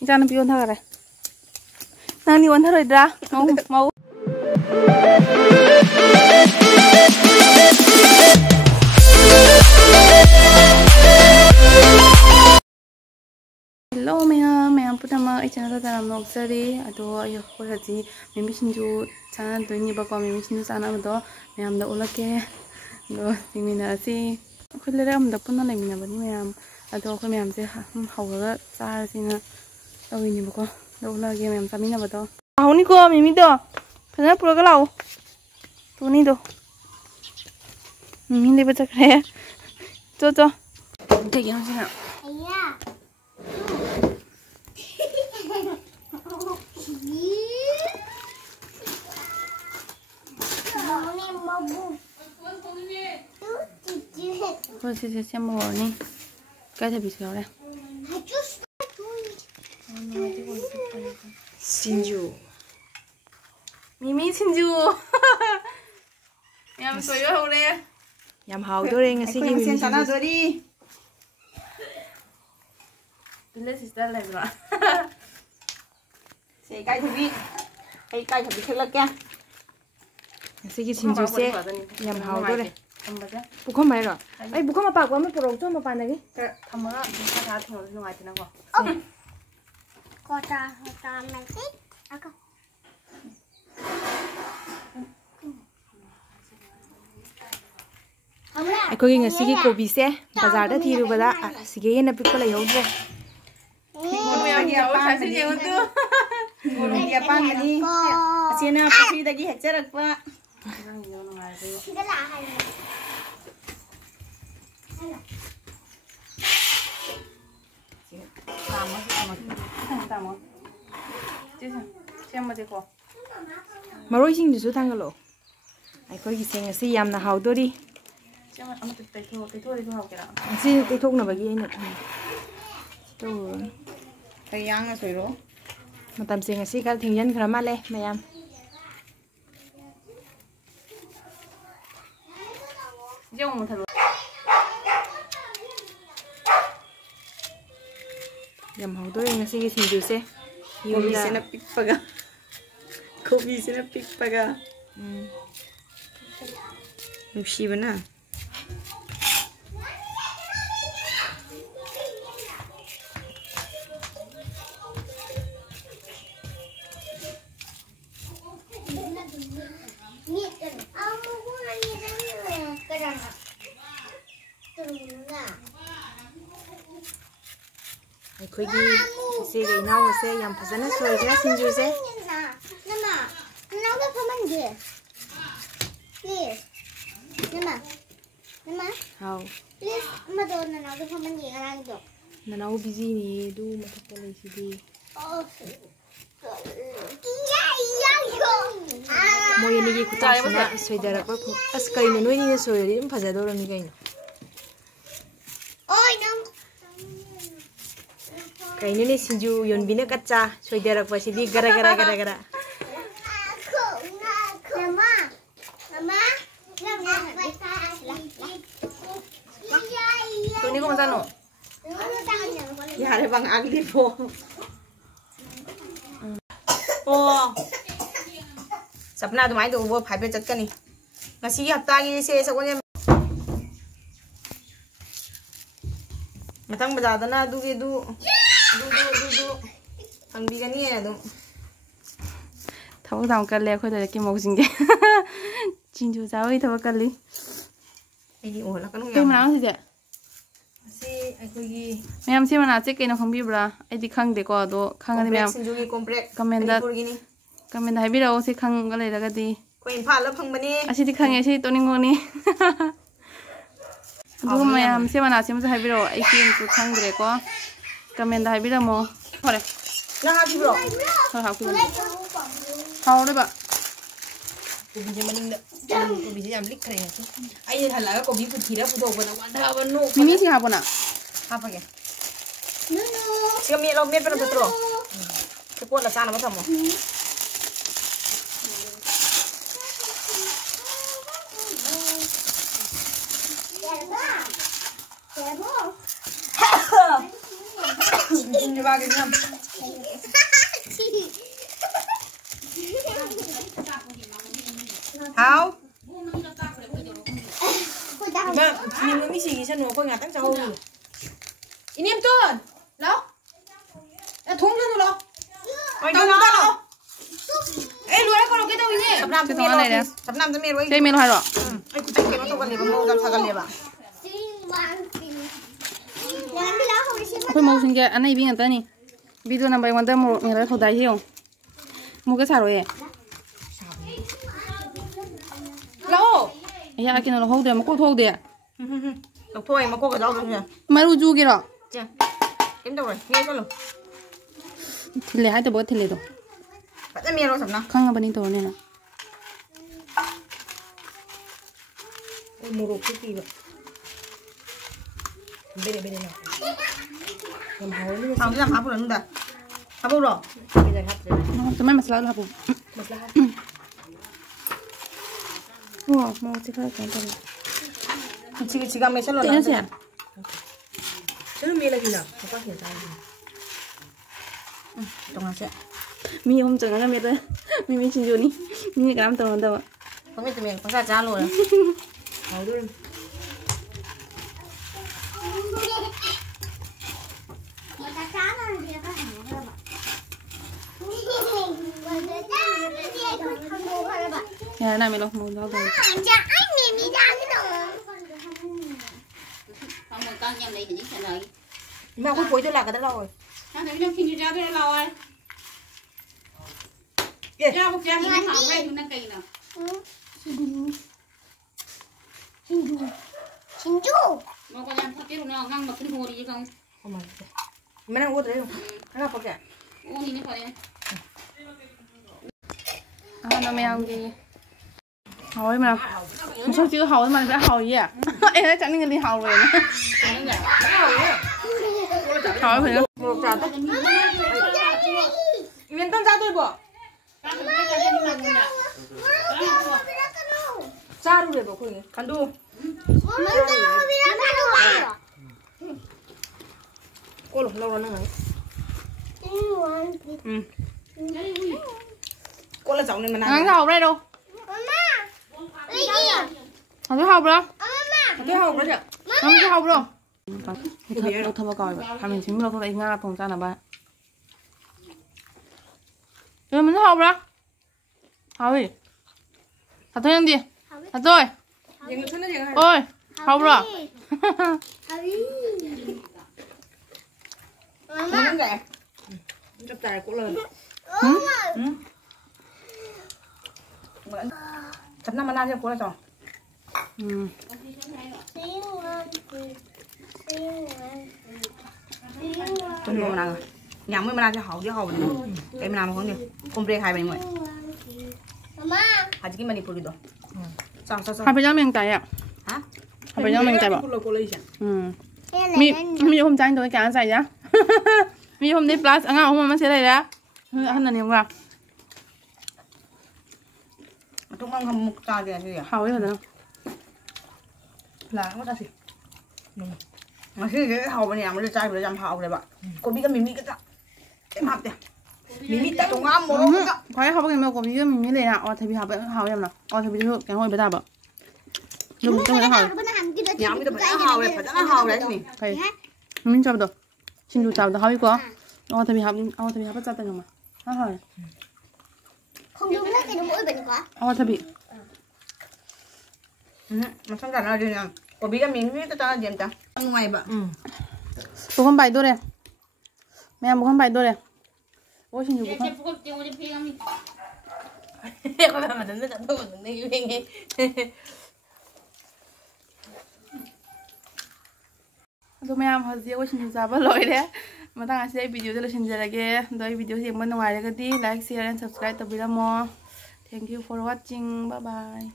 이자는 비 온다 그래. 나니 온다로 있더라. mau. Hello ma'am pertama channel ta ram nok sari ado ayo ko haji mimi sinju channel do ni ba ko mimi sinju channel do ma'am da ulake do timina si khule ram da punna le mina bani ma'am ado ko ma'am se hawga cha sina tawi ni ba ko do ulake ma'am samina ba do hauni ko mimi do phana pura ga lau tu ni do mimi le ba chakre cho ke yang sina Thôi xem màu này cái này bị xéo đây 신주 미미 친주 얌 소요 오래 얌 하우도래 ngasi gi mi sana dori let's start lại rồi sẽ cay thịt hay cay thịt thật là kìa ngasi gi 신주 se 얌 하우도래 bukan mai rồi bukan mà bạc quá mà pro cho mà bàn này cái thầm á thả thằng nó ngoài thì nó có có ta mày thích ako ꯑꯩꯈꯣꯏꯒꯤ ꯉꯁꯤꯒꯤ ꯀꯣꯕꯤꯁꯦ ꯕꯖꯥꯔꯗ ꯊꯤꯔꯨꯕꯗ ꯑꯁꯤꯒꯤ ꯍꯦꯟꯅ ꯄꯤꯛꯄ ꯂꯩꯍꯧꯗ꯭ꯔꯦ ꯃꯣꯔꯣꯛꯒꯤ ꯑꯄꯥꯝꯕꯅꯤ ꯑꯁꯤꯅ ꯄꯨꯈ꯭ꯔꯤꯗꯒꯤ ꯍꯦꯛꯆꯔꯛꯄ ꯃꯔꯣꯏꯁꯤꯡꯗꯨꯁꯨ ꯊꯥꯡꯒꯠꯂꯣ ꯑꯩꯈꯣꯏꯒꯤ ꯁꯦꯡ ꯑꯁꯤ ꯌꯥꯝꯅ ꯍꯥꯎꯗꯣꯔꯤ ꯉꯁꯤ ꯇꯩꯊꯣꯛꯅꯕꯒꯤ ꯑꯩꯅ ꯇꯧꯔꯣ ꯀꯩ ꯌꯥꯡꯅ ꯁꯣꯏꯔꯣ ꯃꯇꯝꯁꯦ ꯉꯁꯤ ꯈꯔ ꯊꯦꯡꯖꯤꯟꯈ꯭ꯔ ꯃꯥꯜꯂꯦ ꯃꯌꯥꯝ ꯌꯥꯝ ꯍꯥꯎꯗꯣꯔꯦ ꯉꯁꯤꯒꯤ ꯁꯤꯡꯖꯨꯁꯦ ꯀꯣꯕꯤꯁꯤꯅ ꯄꯤꯛꯄꯒ ꯅꯨꯡꯁꯤꯕꯅ ꯑꯩꯈꯣꯏꯒꯤ ꯏꯆꯦꯒ ꯏꯅꯥꯎꯒꯁꯦ ꯌꯥꯝ ꯐꯖꯅ ꯁꯣꯏꯈ꯭ꯔꯦ ꯁꯤꯡꯖꯨꯁꯦ ꯍꯥꯎ ꯅꯅꯥꯎ ꯕꯤꯖꯤꯅꯤ ꯑꯗꯨ ꯃꯊꯛꯇ ꯂꯩꯁꯤꯗꯤ ꯃꯣꯏ ꯑꯅꯤꯒꯤ ꯈꯨꯇꯥꯛꯁꯤꯅ ꯁꯣꯏꯗꯔꯛꯄ ꯑꯁ ꯀꯩꯅꯣ ꯅꯣꯏꯅꯤꯅ ꯁꯣꯏꯔꯗꯤ ꯑꯗꯨꯝ ꯐꯖꯗꯧꯔꯝꯅꯤ ꯀꯩꯅꯣ ꯀꯩꯅꯣꯅꯦ ꯁꯤꯡꯖꯨ ꯌꯣꯟꯕꯤꯅ ꯀꯠꯆꯥ ꯁꯣꯏꯗꯔꯛꯄꯁꯤꯗꯤ ꯒꯔ ꯒꯔ Tuni ko matano yare bang agli po oh sapna dumai do bo phai pe chat kani ngasi hapta gi se sakone matang bazada na du angbi gani ya do thau dam kal le khoi da ki mok sing ge chinju zawi thau kal li ai o la kanu ke mana si je si aikogi ma'am से मना से कहीं खंबी ब्रा ऐदी खंग देखो दो खंग दे मैम सिंजुगी कॉम्प्लेक्स कमेंट है भी रहो से खंग गले लगा दी कोई इम्फाल ला फंगबनी ऐसी दिखांग ऐसी तो नहीं होनी दो मैम से मना से मुझे है भी रहो ऐसी इनको खंग देखो कमेंट है भी रहो होरे ना हाथी ब्रो हाँ रे बा कोबी मनिंग कोबी याम लिख खरे आई हल्ला कोबी पुथीरा पुदोबना वादा बनो मिमी से हाबोना हापगे सिगा मेलो मेपन पत्रो के पोला साना मथमो cái nhầm. Hảo. Mà nhìn nó mới gì sao nó coi ngạt tăng châu. Ini em tuh. Lo. Thúng lên rồi lo. Mày đâu đó. Ê lùi ra con cái đâu nhỉ? Sắp năm tới miệt rồi. Đây miệt rồi. Ai cũng chắc cái nó tao cần liền mà tao cần liền à. Aku mau singgah, anak ibu ngata nih. Video nambah yang ngata mau ngata kau dah hiu. Mau ke saro ya? Lo. Ya, akhirnya lo hau deh, mau kau hau deh. Lo thôi mà cô cái đó rồi nhỉ? Maru juga kira. Chưa. Em đâu rồi? Nghe cho luôn. Thile hai tu buat thile tu. Bạn em nghe rồi sắp nào. Kang apa ni tu ni na? Mua đồ cái gì vậy? Bên này nào. Làm háo luôn. Háo làm háo rồi luôn ta. Háo rồi. Bây giờ hấp rồi. Tu main masalah apa? Masalah. Wah, mau cakap kan tu. Chị mày sẽ luôn. Tengok siapa? Chứ nó mì là gì nào? Không có hiện tại gì. Trong này sẽ. Mi om jangan kan mete. Mi cinju ni. Mi karam tu mana? Không biết tụi mình có ra giá luôn. Háo luôn. Ya, nak melo mau jauh tu. Mà cuối tôi là cái đó rồi. Anh thấy khi đi ra đây là rồi. Ra một trang thì học ngay nó kỳ nào. 진주. Mà có làm thật cái nó ngang mà cái hồ đi chứ không. Không mà. Mày đang uống đấy không? Nó là cái. Ô thì nó phải đây. Nó mèo gì? Hỏi mà. Sao chưa hỏi mà đã hỏi gì à? Em đã chẳng nên đi hỏi rồi. Hỏi phải không? Một trà tôi. Nguyên tân ra tôi bỏ. Ra luôn để bỏ khơi. Khăn đu. Cô lâu rồi nè. Cô là cháu này mà Ăn cái hộp đây đâu? Ăn cái hộp đâu? cái hộp đó chứ. Ăn cái hộp đâu? Đâu thơm vào còi vậy? Mình chính đâu thôi Nga phòng ra là ba. Rồi mình hộp đó. Thôi. Thật thôi em đi. Thật rồi. Ôi, hộp rồi. Nó rẻ. Chấp tài cũng lên. Chấm năm banana cho cô là chọn. Tôi mua banana rồi. Nhắm với banana cho hậu chứ hậu mình. Cái banana mà không được. Không break hai bên mọi. Hả chứ cái mani phụ đi đâu. Sao. Hai bên mình chạy à? Hả? Hai bên mình chạy bỏ. Cô lấy gì? Mi hôm chạy tôi cả chạy nhá. Mi hôm đi plus ăn không mà sẽ đây đó. Ăn là nhiều quá. Chúng con không một trà gì à? Hậu ấy rồi. Là nó ra gì? Mà cái hậu bên này mà chai vừa làm hậu này bạn. Cô biết cái mình cái em học kìa. Mình tại trong am một đâu. Khoai hậu cái mèo của mình này nào. Thầy bị hậu em nào. Thầy bị cái hồi bây giờ bảo. Đúng trong cái hậu. Nhắm cái cái hậu này phải nó hậu đấy gì? Thầy. Mình cho được. Xin chào được hậu quá. Thầy bị hậu bắt ra tay mà. Hả? Không đúng hết cái mũi bệnh quá. Thầy bị. Mà xong rồi đi nào. Cô biết cái mình biết cho gì chẳng? Ngoài bạn. Bố không bài tôi đây. Mẹ bố không bài tôi đây. Ôi xin chào bố không. Có phải mà tính tôi mà tính đi. Tôi mẹ họ dễ quá xin chào bố lỗi đấy. Mà thằng sẽ video cho xin chào lại đôi video thì mình ngoài cái đi like share and subscribe tập video more. Thank you for watching. Bye bye.